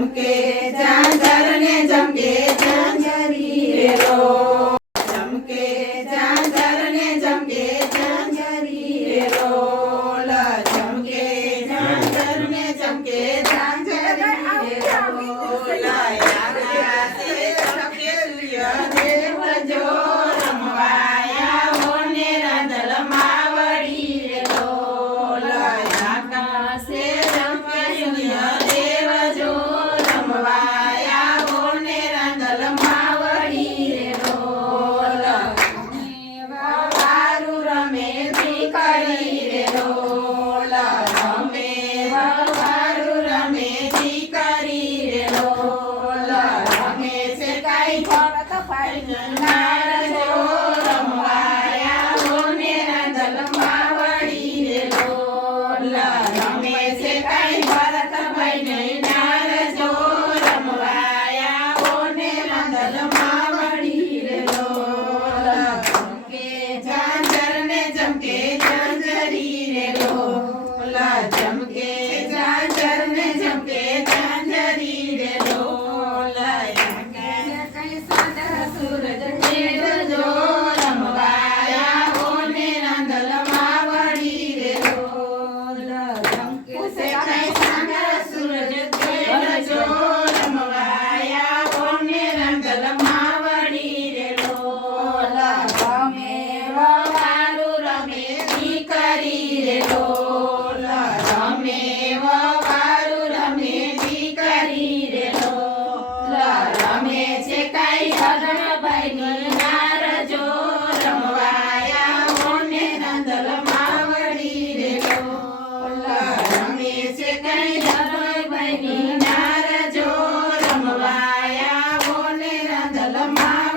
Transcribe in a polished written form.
झमके झांझर ने झमके झांझरी रे लो झमके झांझर ने झमके झांझरी रे लो झमके झांझर ने झमके झांझरी रे लो आकाशे झमके सूर्यदेव जो रमवाया होने रांधल मावड़ी रे लो आकाशे झमके सूर्यदेव जो रमवाया होने रांधल मावड़ी रे लो वारू रमे दीकरी रे लो रमे वारू रमे दीकरी रे लो रमे से काई भरत पाई नार जो रमवाया होने रांधल मावड़ी रे लो रमे से काई भरत पाई नार जो रमवाया होने रांधल मावड़ी रे लो झमके झांझर ने झमके झांझरी रे लो झमके झांझर ने झमके झांझरी रे लो सूरज केर जो रमवाया होने रांधल मावड़ी रे लो उसे कई सांगर सूरज केर जो रमवाया होने रांधल मावड़ी रे लो रमे वारू रमे दीकरी रे लो रमे वारू रमे दीकरी रे लो रमे से काई धर्म बनी नार जो रमवाया होने रांधल मावड़ी रे लो रमे से काई धर्म बनी नार जो रमवाया होने रांधल मावड़ी